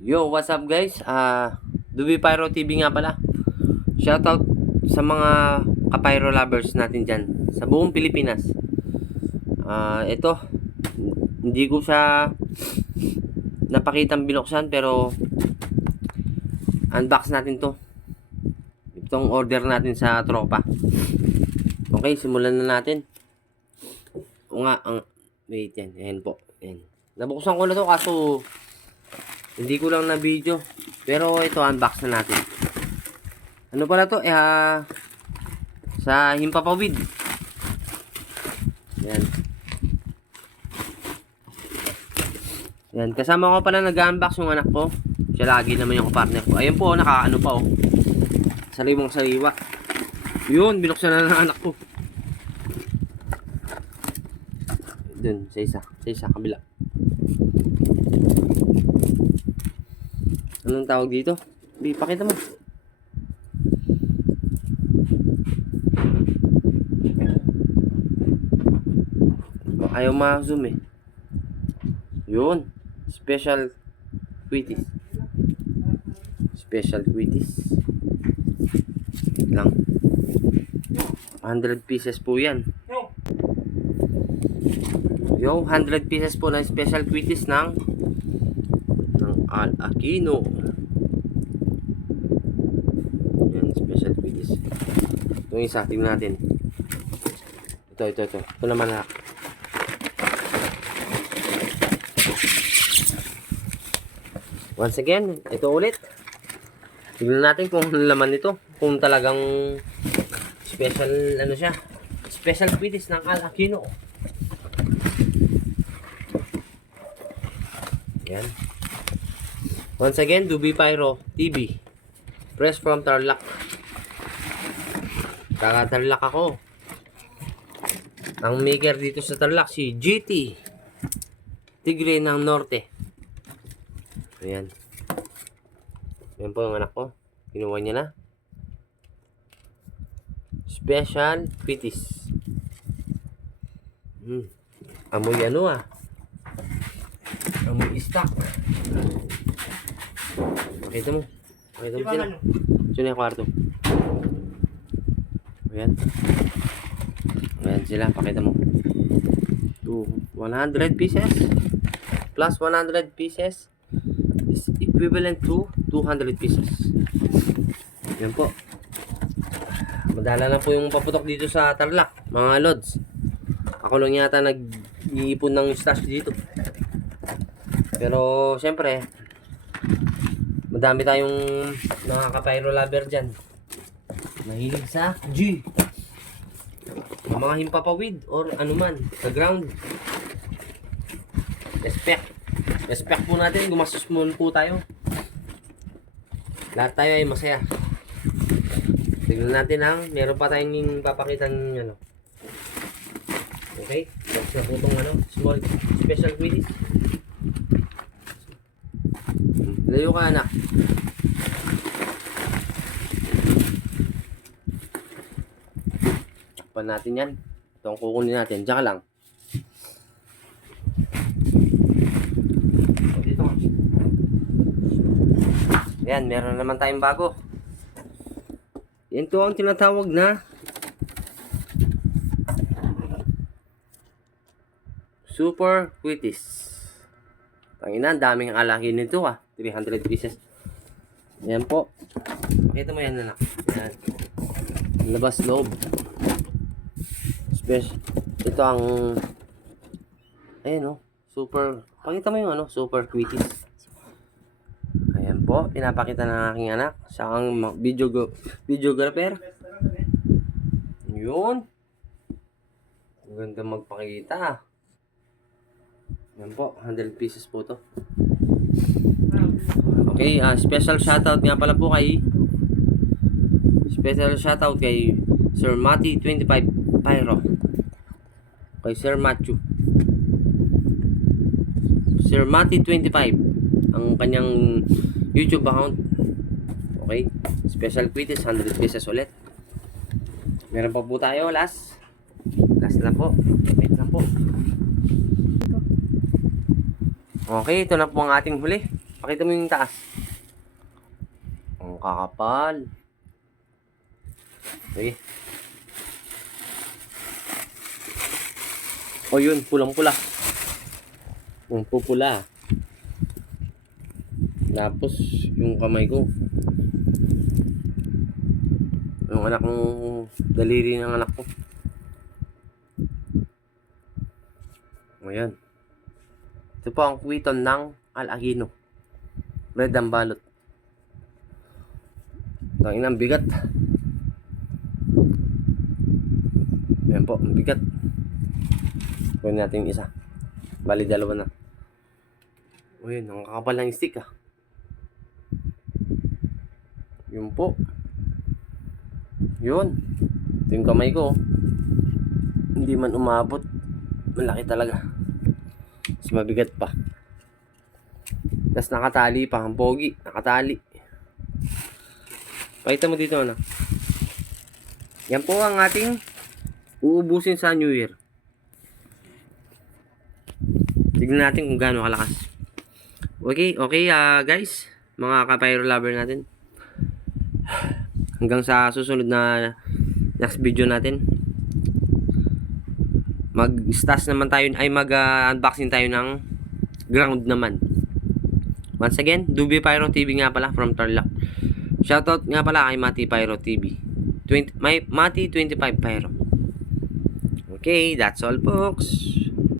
Yo, what's up guys? Dubi Pyro TV nga pala. Shoutout sa mga ka-pyro lovers natin dyan sa buong Pilipinas. Ito, hindi ko siya napakitang binuksan pero unbox natin to. Itong order natin sa tropa. Okay, simulan na natin. O nga, wait yan. Ayan po. Ayan. Nabuksan ko na to kaso hindi ko lang na video. Pero ito, unbox na natin. Ano pala to? Sa Himpapawid. Yan. Yan. Kasama ko pala nag-unbox yung anak ko. Siya lagi naman yung partner ko. Ayun po, nakaano pa oh. Sariwang sariwa. Yun, binuksan na ng anak ko. Dun, sa isa, kabila. Anong tawag dito? Pakita mo. Ayaw ma-zoom eh. Yun. Special Quitties. Special Quitties. Lang. 100 pieces po yan. Yo, 100 pieces po ng Special Quitties ng Al Aquino. Yan, Special Quitties. Itong isa, tingnan natin. Ito. Ito naman na. Once again, ito ulit. Tignan natin kung laman nito. Kung talagang special, ano siya. Special Quitties ng Al Aquino. Yan. Once again, Dubi Pyro TV. Press from Tarlac. Taga-Tarlac ako. Ang maker dito sa Tarlac, si GT Tigre ng Norte. Ayan. Ayan po yung anak ko. Kinuha niya na. Special Quitties. Amoy ano ah. Amoy stock. Pakita mo. Pakita mo sila. Sino yung kwarto? Ayan. Ayan sila. Pakita mo. 100 pieces plus 100 pieces is equivalent to 200 pieces. Yan po. Madala na po yung paputok dito sa Tarlac, mga lods. Ako lang yata nag-iipon ng stash dito. Pero syempre, madami tayong mga ka-pyro lover dyan. Mahilig sa G. Mga himpapawid or anuman sa ground. Respect po natin. Gumastos muna po tayo. Lahat tayo ay masaya. Tignan natin meron pa tayong papakitang ano. Okay? Box na po itong small special Quitties. Layo ka anak. Takpan natin yan. Itong kukunin natin. Diyan ka lang. Dito. Ayan, meron naman tayong bago. Yan to ang tinatawag na Super Quitties. Tangina, ang daming alaki nito 300 pieces. Ayan po. Pakita mo yan anak. Ayan. Labas loob. Ito ang ayan super. Pakita mo yung Super Quitties. Ayan po. Pinapakita ng aking anak. Siya ang videographer. Yun. Maganda magpakita. Ayan po. 100 pieces po to. Okay, special shoutout nga pala po kay Sir Mati 25 Pyro. Kay Sir Matthew. Sir Mati 25 ang kanyang YouTube account. Okay, Special Quitties 100 pieces ulit. Meron pa po tayo last lang po. Wait lang po. Okay, ito na po ang ating huli. Pakita mo yung taas. Ang kakapal. Okay. O yun, pulang-pula. Ang pupula. Tapos, yung kamay ko. Yung anak ng daliri ng anak ko. Ayan. Ito po ang kwiton ng Al-Aquino. Bread ang balot. Tangin ang bigat. Ayan po, ang bigat. Kunin natin yung isa. Bali, dalawa na. O yun, ang kakapal ng stick ah. Yun po. Yun. Ito yung kamay ko. Hindi man umabot. Malaki talaga. Mas mabigat pa. Tapos nakatali pa. Ang pogi. Nakatali. Pakita mo dito na. Yan po ang ating uubusin sa New Year. Tignan natin kung gaano kalakas. Okay, guys. Mga ka-pyro lover natin. Hanggang sa susunod na next video natin. Mag-stas naman tayo, ay mag-unboxing tayo ng ground naman. Once again, Dubi Pyro TV nga pala from Tarlac. Shoutout nga pala kay Mati Pyro TV. Mati 25 Pyro. Okay, that's all folks.